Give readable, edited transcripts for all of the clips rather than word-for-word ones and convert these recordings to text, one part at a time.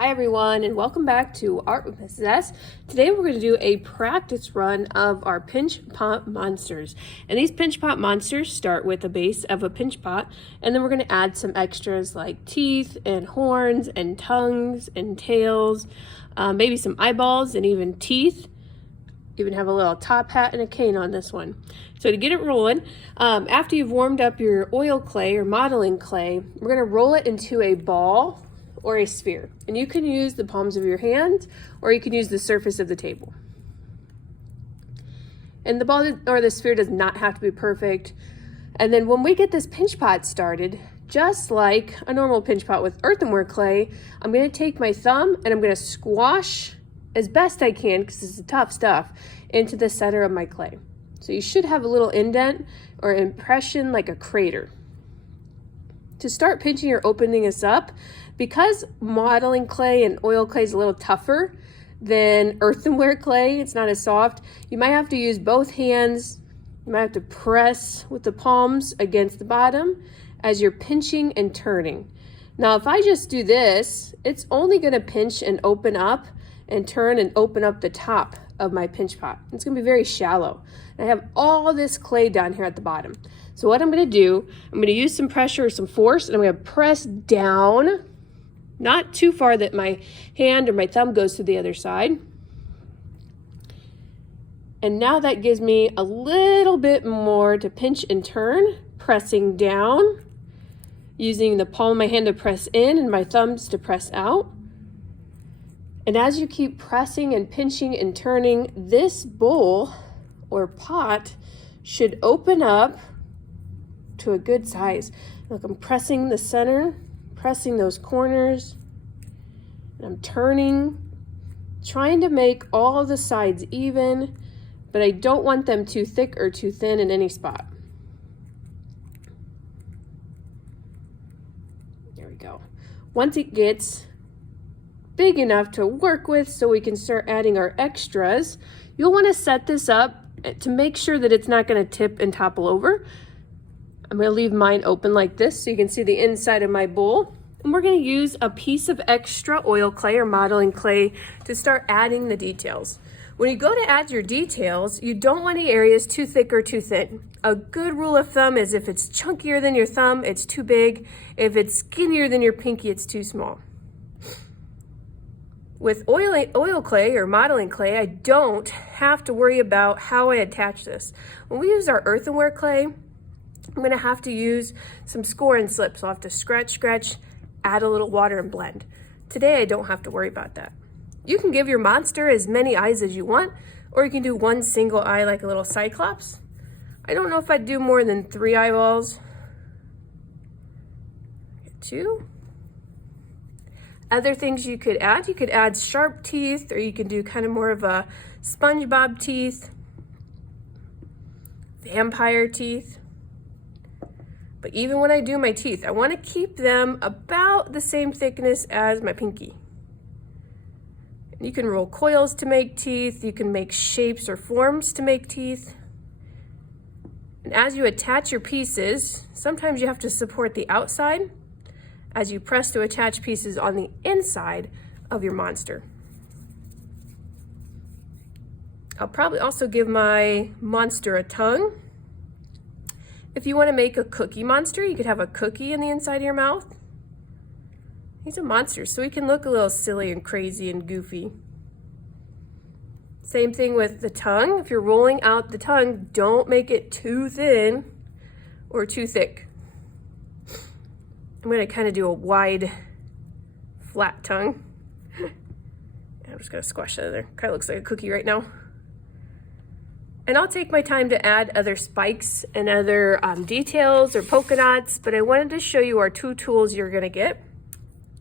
Hi everyone, and welcome back to Art with Mrs. S. Today we're going to do a practice run of our pinch pot monsters. And these pinch pot monsters start with a base of a pinch pot, and then we're going to add some extras like teeth and horns and tongues and tails, maybe some eyeballs and even teeth. Even have a little top hat and a cane on this one. So to get it rolling, after you've warmed up your oil clay or modeling clay, we're going to roll it into a ball or a sphere. And you can use the palms of your hand or you can use the surface of the table. And the ball or the sphere does not have to be perfect. And then when we get this pinch pot started, just like a normal pinch pot with earthenware clay, I'm going to take my thumb and I'm going to squash as best I can, because this is tough stuff, into the center of my clay. So you should have a little indent or impression like a crater. To start pinching or opening this up, because modeling clay and oil clay is a little tougher than earthenware clay, it's not as soft, you might have to use both hands. You might have to press with the palms against the bottom as you're pinching and turning. Now, if I just do this, it's only going to pinch and open up and turn and open up the top of my pinch pot. It's going to be very shallow. And I have all this clay down here at the bottom. So what I'm going to do, I'm going to use some pressure or some force, and I'm going to press down, not too far that my hand or my thumb goes to the other side. And now that gives me a little bit more to pinch and turn, pressing down, using the palm of my hand to press in and my thumbs to press out. And as you keep pressing and pinching and turning, this bowl or pot should open up to a good size. Look, I'm pressing the center, pressing those corners, and I'm turning, trying to make all the sides even, but I don't want them too thick or too thin in any spot. There we go. Once it gets big enough to work with so we can start adding our extras, you'll want to set this up to make sure that it's not going to tip and topple over. I'm going to leave mine open like this so you can see the inside of my bowl. And we're going to use a piece of extra oil clay or modeling clay to start adding the details. When you go to add your details, you don't want any areas too thick or too thin. A good rule of thumb is if it's chunkier than your thumb, it's too big. If it's skinnier than your pinky, it's too small. With oil clay or modeling clay, I don't have to worry about how I attach this. When we use our earthenware clay, I'm going to have to use some score and slip. So I'll have to scratch, add a little water and blend. Today, I don't have to worry about that. You can give your monster as many eyes as you want, or you can do one single eye like a little cyclops. I don't know if I'd do more than 3 eyeballs. 2. Other things you could add sharp teeth, or you can do kind of more of a SpongeBob teeth, vampire teeth. But even when I do my teeth, I want to keep them about the same thickness as my pinky. You can roll coils to make teeth, you can make shapes or forms to make teeth. And as you attach your pieces, sometimes you have to support the outside as you press to attach pieces on the inside of your monster. I'll probably also give my monster a tongue. If you want to make a cookie monster, you could have a cookie in the inside of your mouth. He's a monster, so he can look a little silly and crazy and goofy. Same thing with the tongue. If you're rolling out the tongue, don't make it too thin or too thick. I'm going to kind of do a wide, flat tongue. I'm just going to squash that in there. Kind of looks like a cookie right now. And I'll take my time to add other spikes and other details or polka dots, but I wanted to show you our 2 tools you're going to get.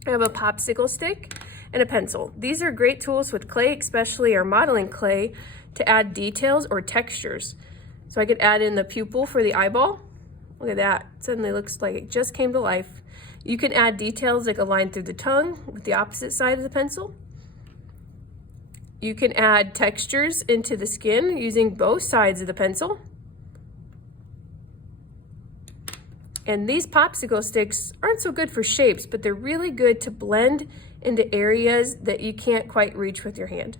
I have a popsicle stick and a pencil. These are great tools with clay, especially our modeling clay, to add details or textures. So I could add in the pupil for the eyeball. Look at that. It suddenly looks like it just came to life. You can add details like a line through the tongue with the opposite side of the pencil. You can add textures into the skin using both sides of the pencil. And these popsicle sticks aren't so good for shapes, but they're really good to blend into areas that you can't quite reach with your hand.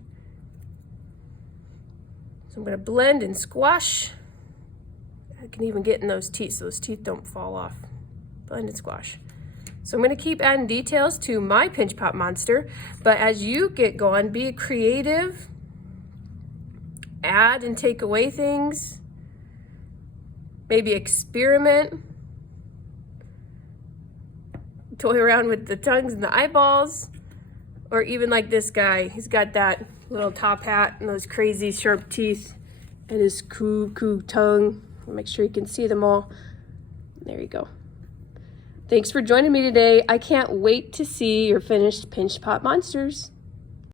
So I'm gonna blend and squash. I can even get in those teeth so those teeth don't fall off. Blend and squash. So I'm gonna keep adding details to my Pinch Pot monster, but as you get going, be creative, add and take away things, maybe experiment, toy around with the tongues and the eyeballs, or even like this guy. He's got that little top hat and those crazy sharp teeth and his coo tongue. Make sure you can see them all. There you go. Thanks for joining me today. I can't wait to see your finished Pinch Pot monsters.